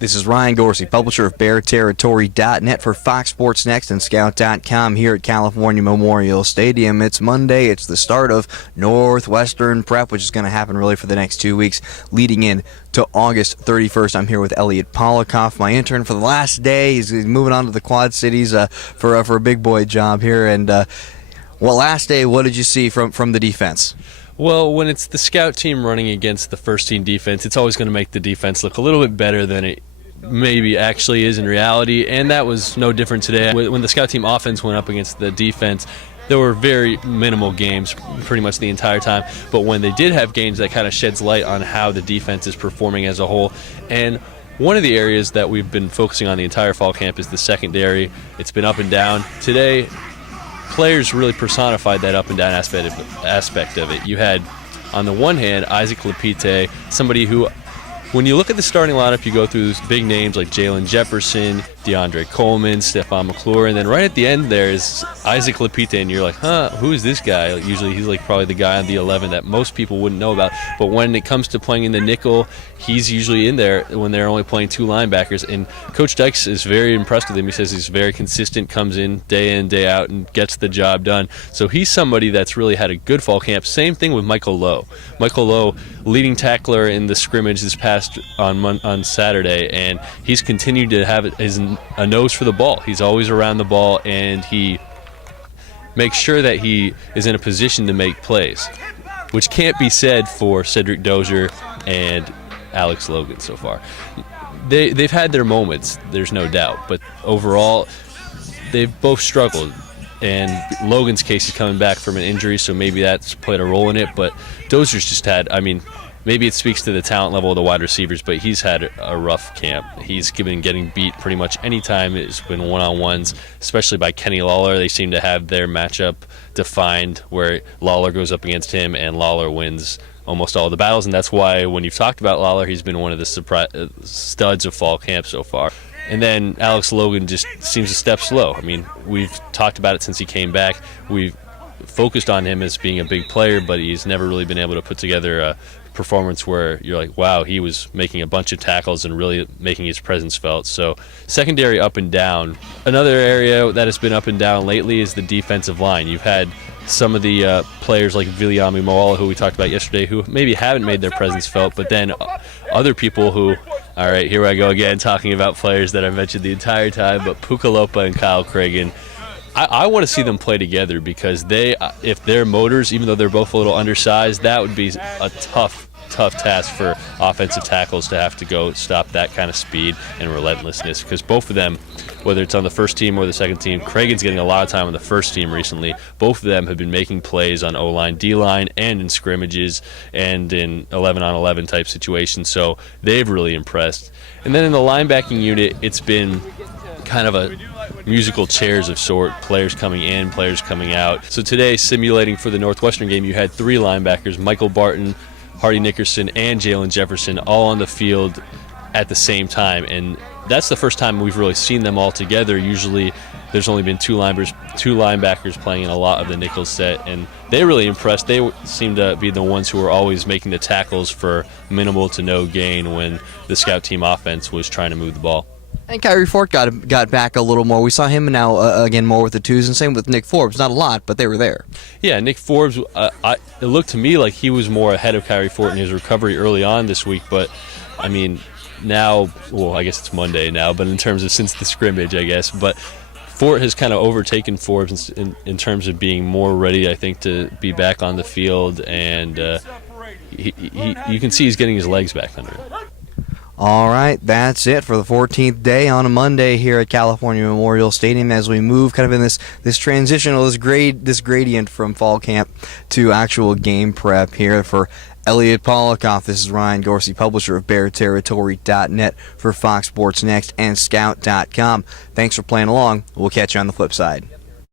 This is Ryan Gorsey, publisher of BearTerritory.net for Fox Sports Next and Scout.com here at California Memorial Stadium. It's Monday. It's the start of Northwestern Prep, which is going to happen really for the next 2 weeks leading in to August 31st. I'm here with Elliot Polikoff, my intern for the last day. He's moving on to the Quad Cities for a big boy job here. And last day, what did you see from the defense? Well, when it's the scout team running against the first team defense, it's always going to make the defense look a little bit better than it maybe actually is in reality, and that was no different today. When the scout team offense went up against the defense, there were very minimal games pretty much the entire time, but when they did have games, that kind of sheds light on how the defense is performing as a whole. And one of the areas that we've been focusing on the entire fall camp is the secondary. It's been up and down. Today, players really personified that up and down aspect of it. You had, on the one hand, Isaac Lapite, somebody who, when you look at the starting lineup, you go through these big names like Jalen Jefferson, DeAndre Coleman, Stephon McClure, and then right at the end there is Isaac Lapite, and you're like, who is this guy? Usually he's like probably the guy on the 11 that most people wouldn't know about, but when it comes to playing in the nickel, he's usually in there when they're only playing two linebackers, and Coach Dykes is very impressed with him. He says he's very consistent, comes in, day out, and gets the job done. So he's somebody that's really had a good fall camp. Same thing with Michael Lowe. Michael Lowe, leading tackler in the scrimmage this past on Saturday, and he's continued to have a nose for the ball. He's always around the ball, and he makes sure that he is in a position to make plays, which can't be said for Cedric Dozier and Alex Logan so far. They've had their moments, there's no doubt, but overall they've both struggled. And Logan's case is coming back from an injury, so maybe that's played a role in it, but Dozier's just had, maybe it speaks to the talent level of the wide receivers, but he's had a rough camp. He's getting beat pretty much any time it's been one-on-ones, especially by Kenny Lawler. They seem to have their matchup defined where Lawler goes up against him and Lawler wins almost all the battles, and that's why when you've talked about Lawler, he's been one of the studs of fall camp so far. And then Alex Logan just seems to step slow. We've talked about it since he came back. We've focused on him as being a big player, but he's never really been able to put together a performance where you're like, wow, he was making a bunch of tackles and really making his presence felt. So secondary up and down. Another area that has been up and down lately is the defensive line. You've had some of the players like Viliami Moala, who we talked about yesterday, who maybe haven't made their presence felt, but then other people who, all right, here I go again talking about players that I mentioned the entire time, but Puka and Kyle Cragen. I want to see them play together because if they're motors, even though they're both a little undersized, that would be a tough task for offensive tackles to have to go stop that kind of speed and relentlessness, because both of them, whether it's on the first team or the second team, Cragen's getting a lot of time on the first team recently. Both of them have been making plays on O-line, D-line, and in scrimmages and in 11-on-11 type situations, so they've really impressed. And then in the linebacking unit, it's been kind of a musical chairs of sort, players coming in, players coming out. So today, simulating for the Northwestern game, you had three linebackers, Michael Barton, Hardy Nickerson, and Jalen Jefferson, all on the field at the same time. And that's the first time we've really seen them all together. Usually there's only been two linebackers playing in a lot of the nickel set, and they really impressed. They seem to be the ones who were always making the tackles for minimal to no gain when the scout team offense was trying to move the ball. And Kyrie Fort got back a little more. We saw him now again more with the twos, and same with Nick Forbes. Not a lot, but they were there. Yeah, Nick Forbes, it looked to me like he was more ahead of Kyrie Fort in his recovery early on this week, but now, well, I guess it's Monday now, but in terms of since the scrimmage, I guess, but Fort has kind of overtaken Forbes in terms of being more ready, I think, to be back on the field, and you can see he's getting his legs back under him. All right, that's it for the 14th day on a Monday here at California Memorial Stadium as we move kind of in this transitional, this gradient from fall camp to actual game prep here for Elliot Polikoff. This is Ryan Gorsey, publisher of BearTerritory.net for Fox Sports Next and Scout.com. Thanks for playing along. We'll catch you on the flip side.